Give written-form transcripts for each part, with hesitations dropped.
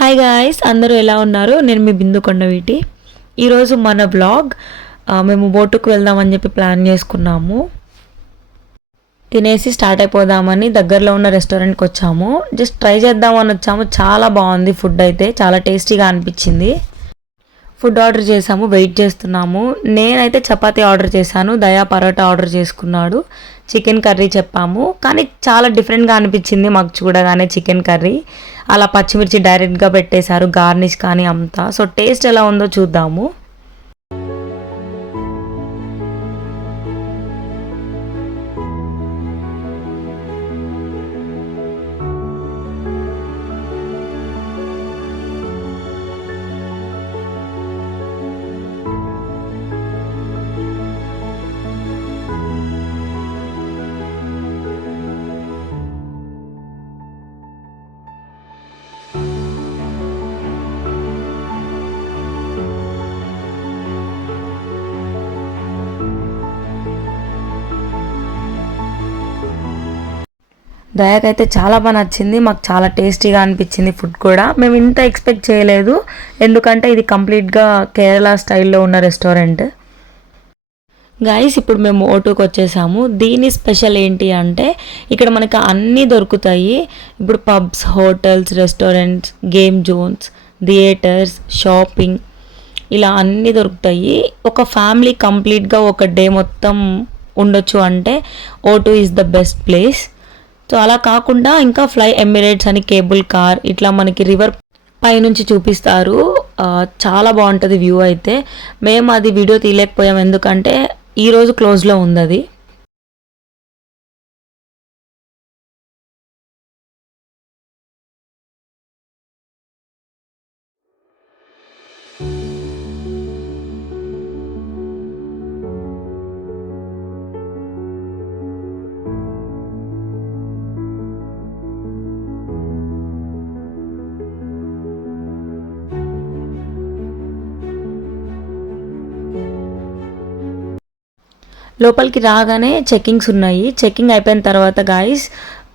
Hi guys, అందరూ ఎలా ఉన్నారు? నేను మీ బిందు కొండవీటి. ఈరోజు మన వ్లాగ్ మేము బోటుకు వెళ్దామని చెప్పి ప్లాన్ చేసుకున్నాము. తినేసి స్టార్ట్ అయిపోదామని దగ్గరలో ఉన్న రెస్టారెంట్కి వచ్చాము. జస్ట్ ట్రై చేద్దామని వచ్చాము. చాలా బాగుంది ఫుడ్, అయితే చాలా టేస్టీగా అనిపించింది. ఫుడ్ ఆర్డర్ చేసాము, వెయిట్ చేస్తున్నాము. నేనైతే చపాతీ ఆర్డర్ చేశాను, దయా పరోటా ఆర్డర్ చేసుకున్నాడు. చికెన్ కర్రీ చెప్పాము, కానీ చాలా డిఫరెంట్గా అనిపించింది మాకు చూడగానే. చికెన్ కర్రీ అలా పచ్చిమిర్చి డైరెక్ట్గా పెట్టేశారు, గార్నిష్ కానీ అంతా. సో టేస్ట్ ఎలా ఉందో చూద్దాము. దయాకైతే చాలా బాగా నచ్చింది, మాకు చాలా టేస్టీగా అనిపించింది ఫుడ్ కూడా. మేము ఇంత ఎక్స్పెక్ట్ చేయలేదు, ఎందుకంటే ఇది కంప్లీట్గా కేరళ స్టైల్లో ఉన్న రెస్టారెంట్. గైస్, ఇప్పుడు మేము ఓటూకి వచ్చేసాము. దీని స్పెషల్ ఏంటి అంటే ఇక్కడ మనకి అన్నీ దొరుకుతాయి. ఇప్పుడు pubs, hotels, restaurants, game zones, theatres, shopping, ఇలా అన్నీ దొరుకుతాయి. ఒక ఫ్యామిలీ కంప్లీట్గా ఒక డే మొత్తం ఉండొచ్చు అంటే O2 is the best place. So అలా కాకుండా ఇంకా ఫ్లై ఎమిరేట్స్ అని కేబుల్ కార్ ఇట్లా మనకి రివర్ పైనుంచి చూపిస్తారు. చాలా బాగుంటుంది వ్యూ అయితే. మేము అది వీడియో తీయలేకపోయాం, ఎందుకంటే ఈరోజు క్లోజ్లో ఉంది అది. లోపలికి రాగానే చెక్కింగ్స్ ఉన్నాయి. చెక్కింగ్ అయిపోయిన తర్వాత గాయస్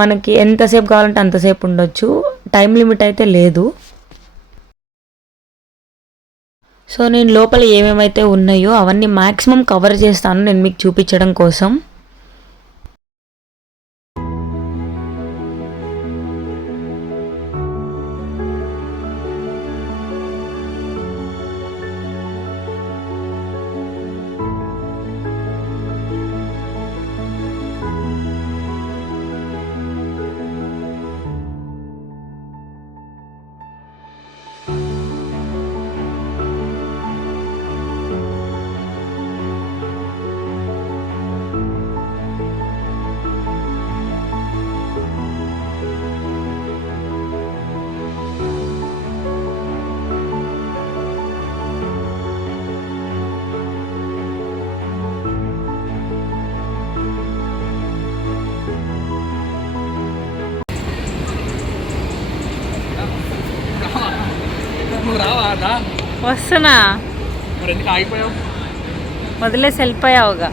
మనకి ఎంతసేపు కావాలంటే అంతసేపు ఉండొచ్చు, టైం లిమిట్ అయితే లేదు. సో నేను లోపల ఏమేమైతే ఉన్నాయో అవన్నీ మ్యాక్సిమం కవర్ చేస్తాను నేను మీకు చూపించడం కోసం. వస్తున్నా, వదిలేసి వెళ్ళిపోయావుగా.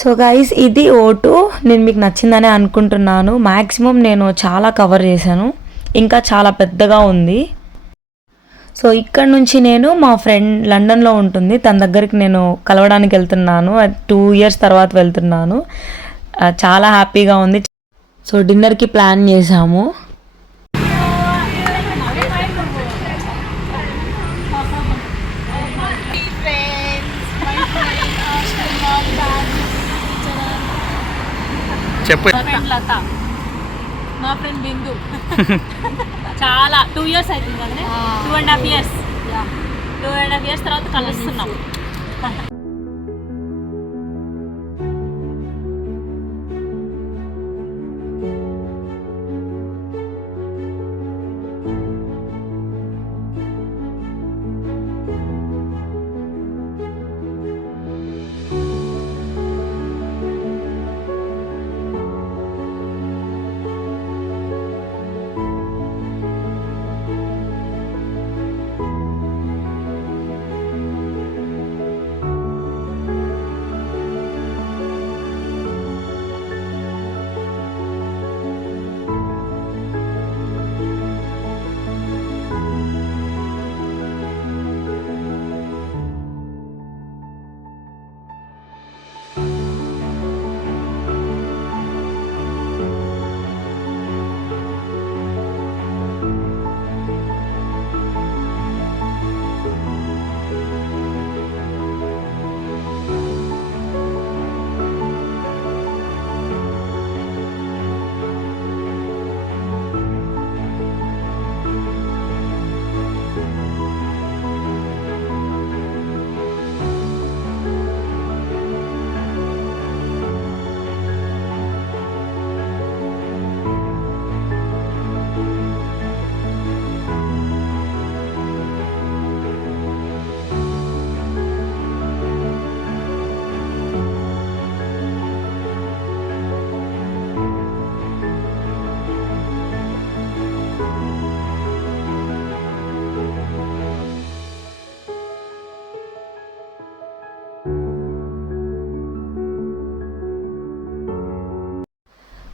సో గైస్ ఇది ఓటు. నేను మీకు నచ్చిందనే అనుకుంటున్నాను. మ్యాక్సిమం నేను చాలా కవర్ చేశాను, ఇంకా చాలా పెద్దగా ఉంది. సో ఇక్కడ నుంచి నేను మా ఫ్రెండ్ లండన్లో ఉంటుంది, తన దగ్గరికి నేను కలవడానికి వెళ్తున్నాను. 2 years తర్వాత వెళ్తున్నాను. చాలా హ్యాపీగా ఉంది. సో డిన్నర్కి ప్లాన్ చేసాము. చెప్పు. లత, మా ఫ్రెండ్ బిందు. చాలా 2 years అవుతుంది కదా, 2.5 years. 2.5 years తర్వాత కలుస్తున్నాం.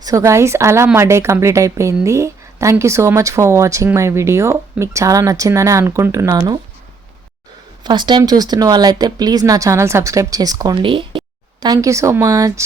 సో గైస్ అలా మా డే కంప్లీట్ అయిపోయింది. Thank you so much for watching my video. మీకు చాలా నచ్చిందని అనుకుంటున్నాను. ఫస్ట్ టైం చూస్తున్న వాళ్ళైతే ప్లీజ్ నా ఛానల్ సబ్స్క్రైబ్ చేసుకోండి. Thank you so much.